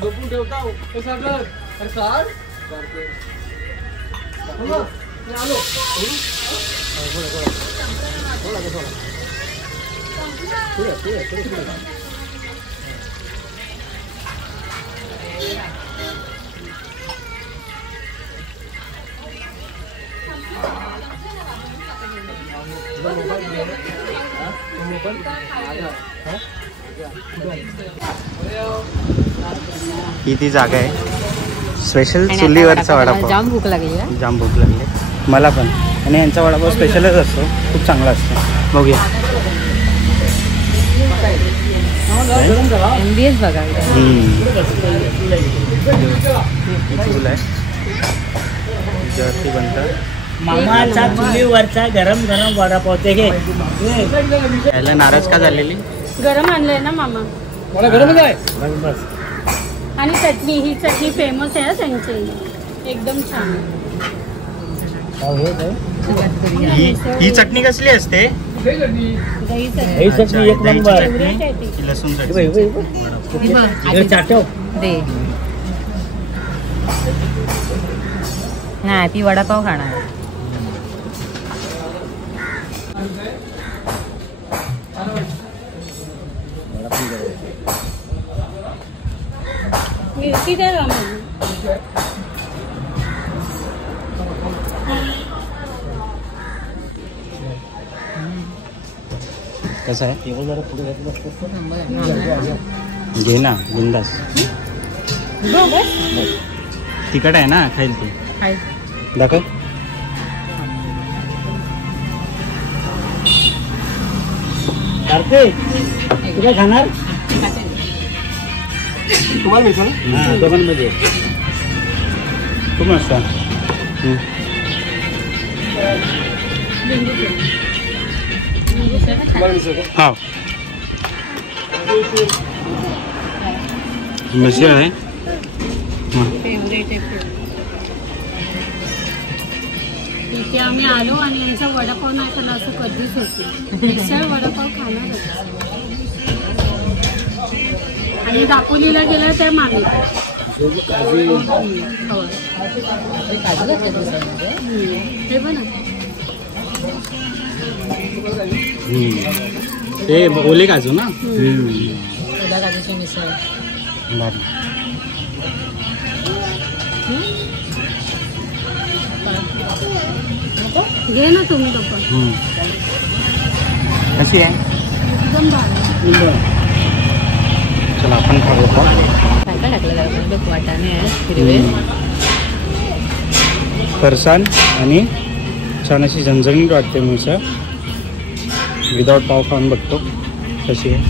झोपून ठेवता ही ती जागा आहे स्पेशल चुलीवरचा वडापाव. जाम भूक लागली जाम भूक लागली मला पण. आणि यांचा वडापाव स्पेशलच असतो, खूप चांगला असतो. बघूया MBS बघा. चूल आहे ज्यावरती बनतात मामाचा चुलीवरचा गरम गरम वडापाव. ते घे. याला नाराज का झालेली? गरम आणलंय ना मामा. मला गरमच आहे. आणि चटणी, ही चटणी फेमस आहे त्यांची, एकदम छान. ही चटणी कसली असते? ही चटणी एक नंबर. लसूण चटणी चाटव दे. नाही ती वडापाव खाणार. मिरची दे ना. कसं आहे? घे ना बिंदास. तिखट आहे ना, खाईल ती. दाखव. तुला खाणार तुम्हाला मिळतो दोघांमध्ये खूप मस्त. हा मिसळ आहे. इथे आम्ही आलो आणि यांचा वडापाव नाही खाल्ला असं कधीच होती. मिसळ वडापाव खाणार. आणि दापोलीला गेलं त्या मागे हे बघ ना, ते ओले काजू ना. काजूची मिसळ. घे ना तुम्ही लोक. कशी आहे? एकदम भारी. चला आपण खाऊ. काय काय टाकलं? वाटाणे आहेत हिरवे, फरसाण आणि छान अशी झणझणीत वाटते मिसळ. विदाउट पाव खाऊन बघतो कशी आहे.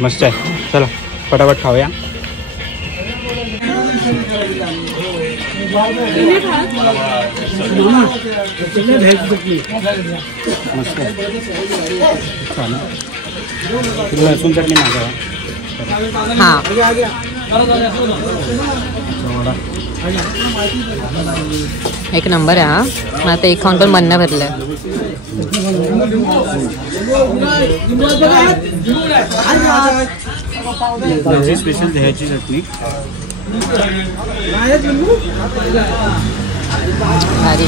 मस्त आहे. चला फटाफट खाऊया. मस्त आहे. लसूण चटणी मागवा. हा एक नंबर आहे. हा मला आता एक खाऊन पण मन नाही भरलंय. स्पेशल दह्याची चटणी. भारी.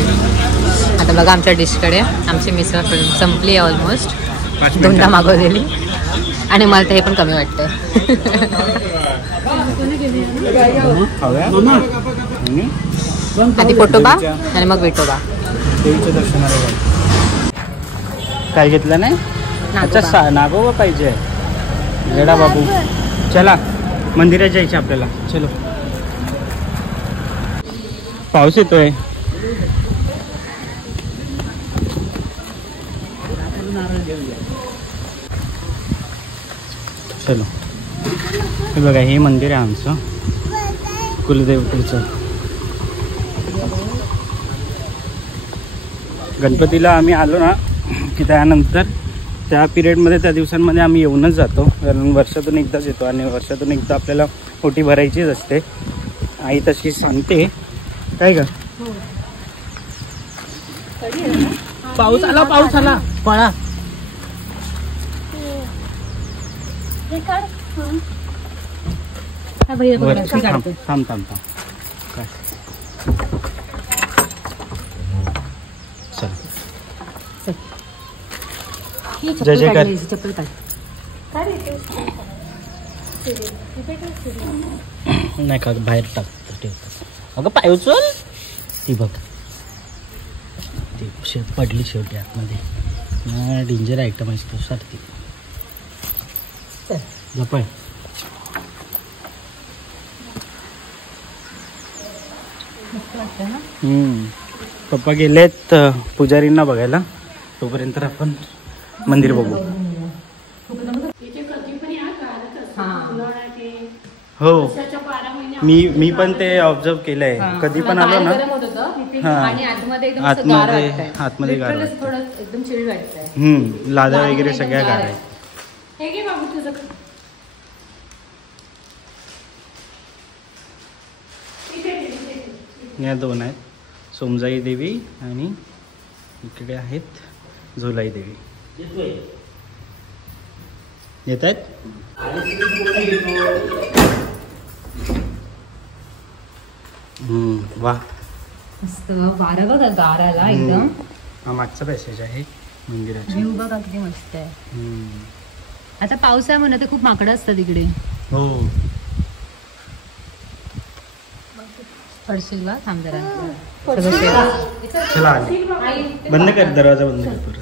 आता बघा आमच्या डिशकडे आमची मिसळ संपली आहे ऑलमोस्ट. दोनदा मागवलेली आणि मला तर हे पण कमी वाटतं. आधी पोटोबा आणि मग विठोबा. देवीच्या दर्शनाला काय घेतलं नाही. अच्छा नागोबा पाहिजे. वेडा बाबू. चला मंदिरात जायचं आपल्याला. चलो. पाऊस येतोय. चलो. हे बघा हे मंदिर आहे आमचं कुलदेवतेचं. गणपतीला आम्ही आलो ना की त्यानंतर त्या पिरियडमध्ये त्या दिवसांमध्ये आम्ही येऊनच जातो, कारण वर्षातून एकदाच येतो आणि वर्षातून एकदा आपल्याला ओटी भरायचीच असते. आई तशी सांगते काय का. पाऊस आला पळा. थांब काय जय जयकार. चप्पल काढ. नाही का बाहेर टाकतो. अगं पाय उचल. ती बघ ती पडली शेवटी आतमध्ये. डेंजर आयटम असतो सर ती. जपाय पप्पा गेलेत पुजारींना बघायला, तोपर्यंत आपण मंदिर बघू. हो मी पण ते ऑब्झर्व केलंय. कधी पण आलो ना आतमध्ये गार लादा वगैरे सगळ्या गार आहे. या दोन आहेत, सोमजाई देवी आणि इकडे आहेत झोलाई देवी. येत आहेत. वा मस्त वारा बघा गाराला एकदम. हा मागचा पॅसेज आहे मंदिराचा. व्ह्यू बघा किती मस्त आहे. आता पाऊस आहे म्हणून तर खूप माकडं असतात इकडे. हो पडशील बा. थांब जरा. चला आले. बंद कर दरवाजा, बंद कर परत.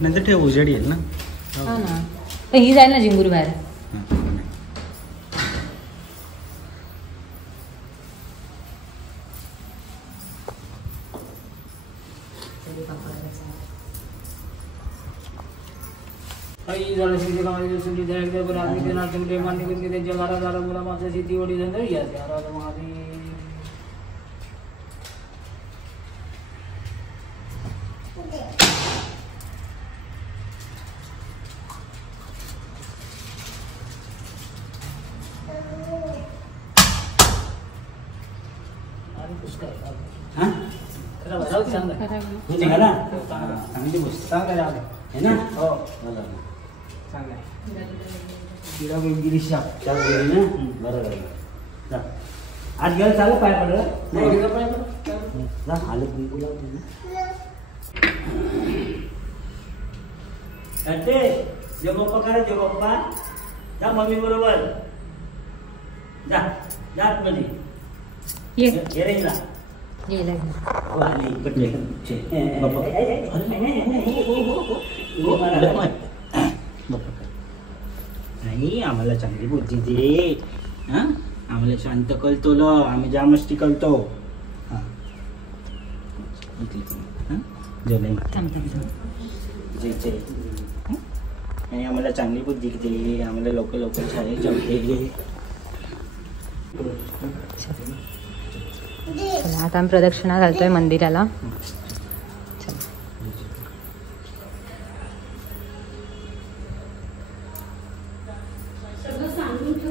नंतर ठेव, उजेड येईल ना. हो ना. तर ही जाईल ना जिंगूर बाहेर. आज गेलं चालू पाय पडलं. जय बाप्पा करा. जय बाप्पा जा मम्मी बरोबर. जा जात मध्ये नाही. आम्हाला चांगली बुद्धी दे. आम्हाला शांत कळतो ल. आम्ही ज्या मस्ती कळतो. जय जय. आणि आम्हाला चांगली बुद्धी दे. आम्हाला लवकर लवकर शाळेत जाऊ दे. आता आम्ही प्रदक्षिणा घालतोय मंदिराला.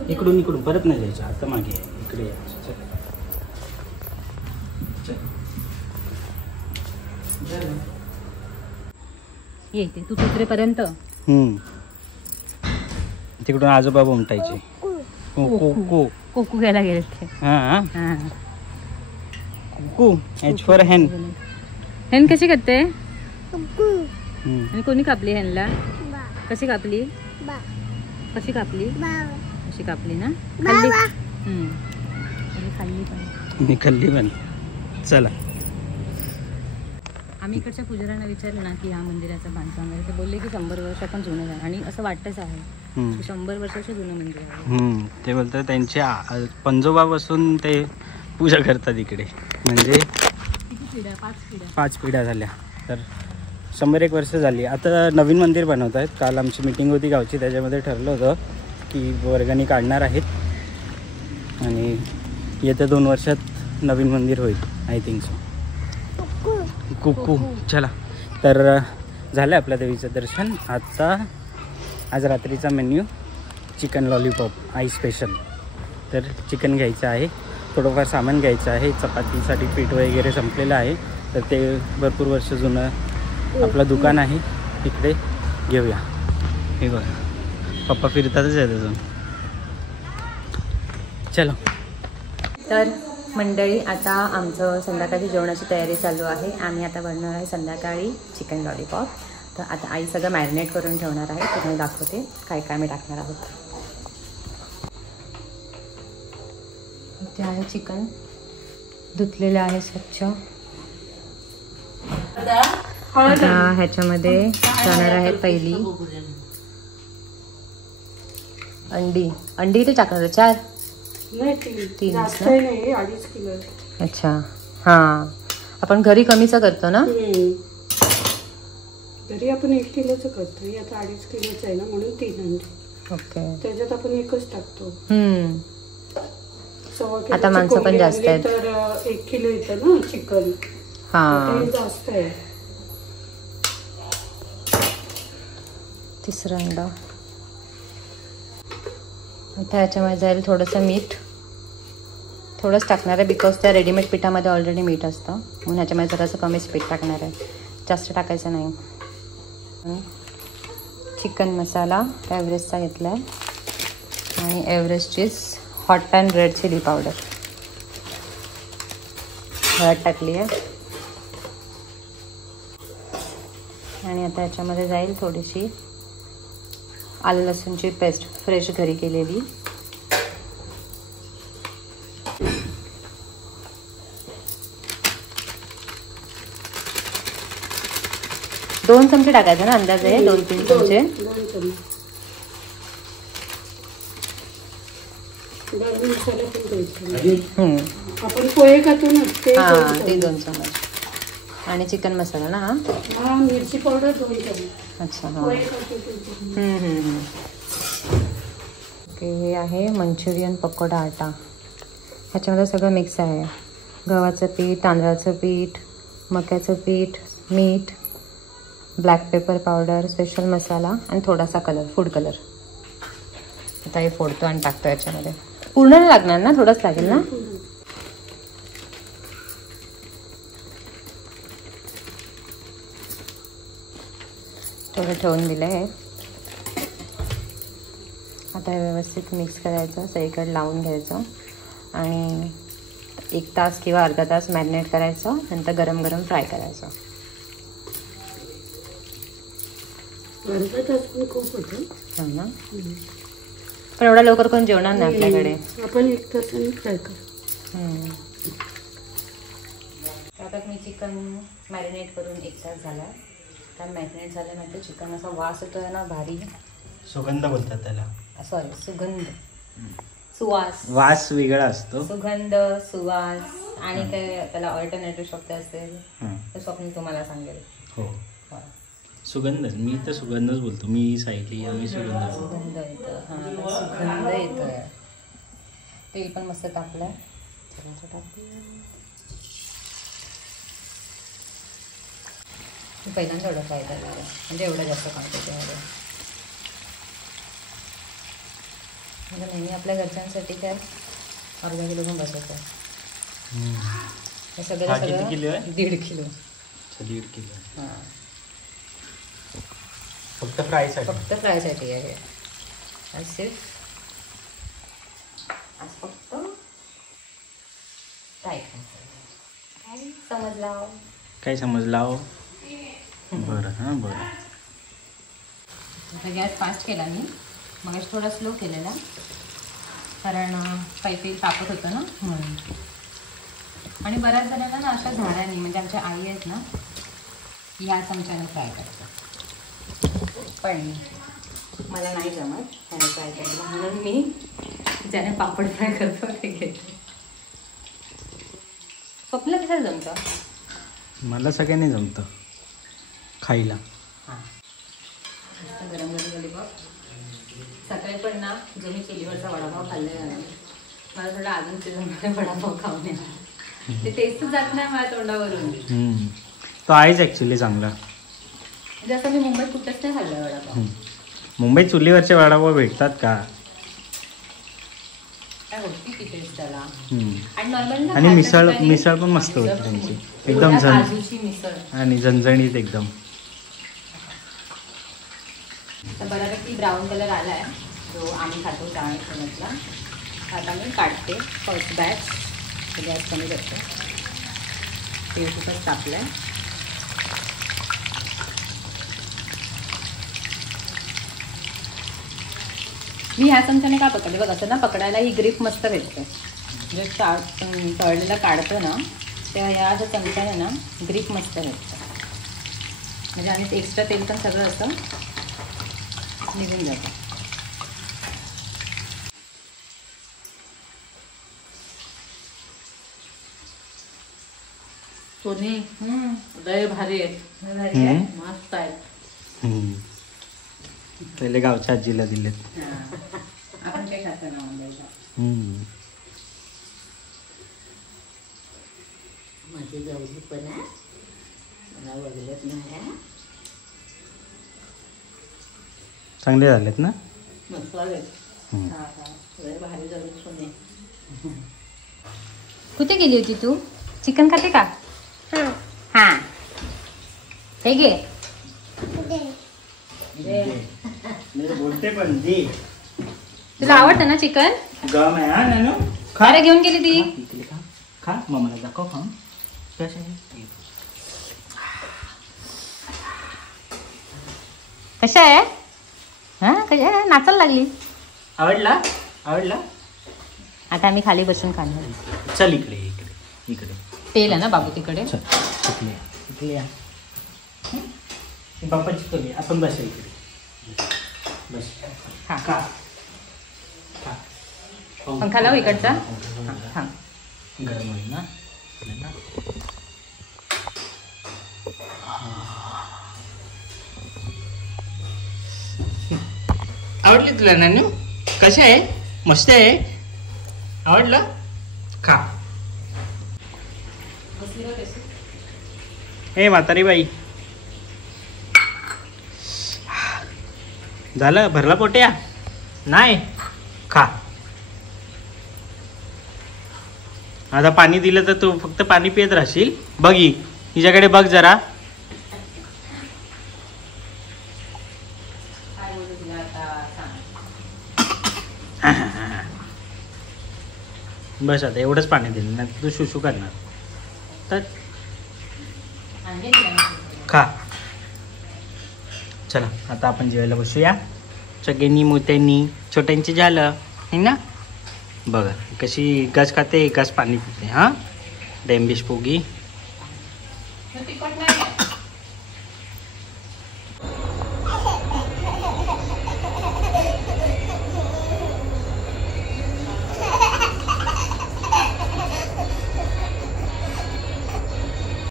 इकडून इकडून परत नाही जायचं. आता मागे इकडे येते तू तिथेपर्यंत. तिकडून आजोबा उमटायचे. कोकू घ्यायला गेले ते. कुकू एच फॉर हेन. हेन कशी करते. आणि कोणी कापली हेनला. कशी कापली. कशी कापली. अशी कापली ना. खाल्ली पण. मी खाल्ली पण. चला. आम्ही इकडच्या पुजाऱ्यांना विचारलं ना की ह्या मंदिराचं बांधकाम वगैरे, ते बोलले की 100 वर्ष पण जुनं आहे. आणि असं वाटतच आहे 100 वर्षाचं जुनं मंदिर आहे. ते बोलतात त्यांच्या पंजोबापासून ते पूजा करतात इकडे. म्हणजे 5 पिढ्या झाल्या. तर 101 वर्ष झाली. आता नवीन मंदिर बनवत आहेत. काल आमची मीटिंग होती गावची, त्याच्यामध्ये ठरलं होतं की वर्गणी काढणार आहेत आणि येत्या 2 वर्षात नवीन मंदिर होईल आय थिंक सो. कुकू चला. तर झालं आपल्या देवीचं दर्शन. आज रात्रीचा मेन्यू चिकन लॉलीपॉप आई स्पेशल. तर चिकन घ्यायचं आहे, थोडंफार सामान घ्यायचं आहे. चपातीसाठी पीठ वगैरे संपलेलं आहे, तर ते भरपूर वर्ष जुनं आपलं दुकान आहे, तिकडे घेऊया. हे बघा पप्पा फिरतातच आहे अजून. चलो. तर मंडळी आता आमचं संध्याकाळची जेवणाची तयारी चालू आहे. आम्ही आता बनवणार आहे संध्याकाळी चिकन लॉलीपॉप. तर आता आई सगळं मॅरिनेट करून ठेवणार आहे. तुम्हाला दाखवते काय काय मी टाकणार आहोत. इथे आहे चिकन, धुतलेलं आहे स्वच्छ. आता ह्याच्यामध्ये जाणार आहे पहिली अंडी इथे टाकणार 4 3 अच्छा. हां आपण घरी कमीचा करतो ना. घरी आपण 1 किलोचं करतो, आता 2.5 किलोचं आहे ना म्हणून 3 अंडी. ओके. त्याच्यात आपण एकच टाकतो. आता माणसं पण जास्त आहेत तर 1 किलो येतं ना चिकन. हां जास्त आहे. तिसरा अंडा. आता ह्याच्यामध्ये जाईल थोडंसं मीठ, थोडंच टाकणार आहे बिकॉज त्या रेडीमेड पिठामध्ये ऑलरेडी मीठ असतं, म्हणून ह्याच्यामध्ये जरासं कमीच पीठ टाकणार आहे, जास्त टाकायचं नाही. चिकन मसाला एव्हरेस्टचा घेतला आहे आणि एव्हरेस्टची hot and red chilli powder हळद टाकली आहे. आणि आता ह्याच्यामध्ये जाईल थोडीशी आलं लसूणची पेस्ट फ्रेश घरी केलेली. दोन चमचे टाकायचे ना अंदाजे, 2-3 चमचे. आपण पोहे खातो ना ते. हां ते 2 चमच. आणि चिकन मसाला ना. हा मिरची पावडर 2 चमच. अच्छा. हां ओके. हे आहे मंचुरियन पकोडा आटा. ह्याच्यामध्ये सगळं मिक्स आहे. गव्हाचं पीठ, तांदळाचं पीठ, मक्याचं पीठ, मीठ, ब्लॅक पेपर पावडर, स्पेशल मसाला आणि थोडासा कलर, फूड कलर. आता हे फोडतो आणि टाकतो याच्यामध्ये. पूर्ण नाही लागणार ना, थोडंच लागेल ना. थोडं ठेवून दिलं आहे. आता हे व्यवस्थित मिक्स करायचं, सगळीकडे लावून घ्यायचं आणि 1 तास किंवा अर्धा तास मॅरिनेट करायचं. नंतर गरम गरम फ्राय करायचं. अर्धा तास पण खूप होतं. हो ना. पण एवढा लवकर कोण जेवणार नाही आपल्याकडे. आपण 1 तासाने फ्राय करू. आता मी चिकन मॅरिनेट करून 1 तास झाला. कारण मॅरिनेट झाल्यानंतर चिकन असा वास येतोय ना भारी. सुगंध बोलतात त्याला. सॉरी सुगंध, सुवास. वास वेगळा असतो. सुगंध, सुवास आणि काय त्याला ऑल्टरनेटिव्ह शब्द असेल तर स्वप्न तुम्हाला सांगेल. हो सुगंधच. मी तर सुगंधच बोलतो. मी सायली आम्ही सुगंध. सुगंध येतं. हां सुगंध येतोय. तेल पण मस्त टाकलंय. पहिल्यांदा एवढं फ्राय करणार आहे, म्हणजे एवढं जास्त क्वांटिटीमध्ये. म्हणजे नेहमी आपल्या घरच्यांसाठी काय अर्धा किलो पण बसायचं आहे. हे सगळं किती किलो आहे? 1.5 किलो. 1.5 किलो. हां फक्त फ्रायसाठी. फक्त फ्रायसाठी आहे. असे आज फक्त फ्राय काय समजला? काय समजला हो? बरं. हां बरं. आता गॅस फास्ट केला मी, मग थोडा स्लो केलेला कारण पाईप तापत होतं ना म्हणून. आणि बऱ्याच जणांना ना अशा झाडांनी, म्हणजे आमच्या आई आहेत ना, या चमच्याने फ्राय करतात. पण मला नाही जमत त्याने फ्राय करायला, म्हणून मी ज्याने पापड फ्राय करतो ते घेते. स्वप्न कसं जमतं? मला सगळ्यांनी जमतं खायला. हां गरम गरम लॉलीपॉप. सकाळी पण ना जो मी चुलीवरचा वडापाव खाल्लेला ना, मला थोडा अजून ते जमणारे वडापाव खाऊन येणार. ते टेस्ट जात नाही माझ्या तोंडावरून. तो आहेच ॲक्च्युली चांगला. म्हणजे असं मी मुंबईत कुठंच नाही खाल्लं वडापाव. मुंबईत चुलीवरचे वडापाव भेटतात का? काय होती की टेस्ट त्याला. हम्म. आणि नॉर्मल आणि मिसळ पण मस्त होती त्यांची, एकदम काजूची मिसळ. आणि झणझणीत एकदम. तर बऱ्यापैकी ब्राऊन कलर आला आहे जो आम्ही खातो डाळ चमचला. आता मी काढते फर्स्ट बॅच. गॅस कमी करते. तेल खूपच तापलं आहे. मी ह्या चमच्याने का पकडले बघ, असं ना पकडायला ही ग्रीप मस्त भेटते. जे तळलेला काढतो ना तेव्हा ह्या ज्या चमच्याने ना ग्रीप मस्त भेटतं. म्हणजे आणि एक्स्ट्रा तेल पण सगळं असं निघून जातं. सोनी लय भारी आहे. मस्त आहे. पहिले गावच्या आजीला दिलेत. आपण काय खातो ना मुंबईला. माझी जाऊली पण आहे. मला वगैरेच नाही. चांगले झालेत ना? मस्त आहे. लय भारी जाऊली सोनी. कुठे गेली होती तू? चिकन खाते का? हा. हे घे. बोलते पण दे. तुला आवडतं ना चिकन? गम आहे हा नानू. अरे घेऊन गेली ती. खा मम्माला दाखव खाऊन. कशा आहे? हा कशा आहे? नाचायला लागली. आवडला? आता आम्ही खाली बसून खाणार. चल इकडे. तेल आहे ना बाबू तिकडे. इकडे या. बाप्पाची कमी आपण बसा इकडे. बस. हा. खा. पंखा लाव इकडचा. हा. गरम होईल ना. आवडली तुला नानू? कशी आहे? मस्त आहे. आवडलं? खा. ए म्हातारी बाई, झालं? भरला पोट्या? नाही खा. आता पाणी दिलं तर तू फक्त पाणी पित राहशील. बघ हिच्याकडे बघ जरा. बस आता एवढंच पाणी दिलं नाही तू शुशू करणार तर खा. चला आता आपण जेवायला बसूया. सगळ्यांनी मोठ्यांनी छोट्यांची झालं है ना. बघा कशी एकाच खाते एकाच पाणी पिते. हां डेंबिश पोगी. तिखट नाही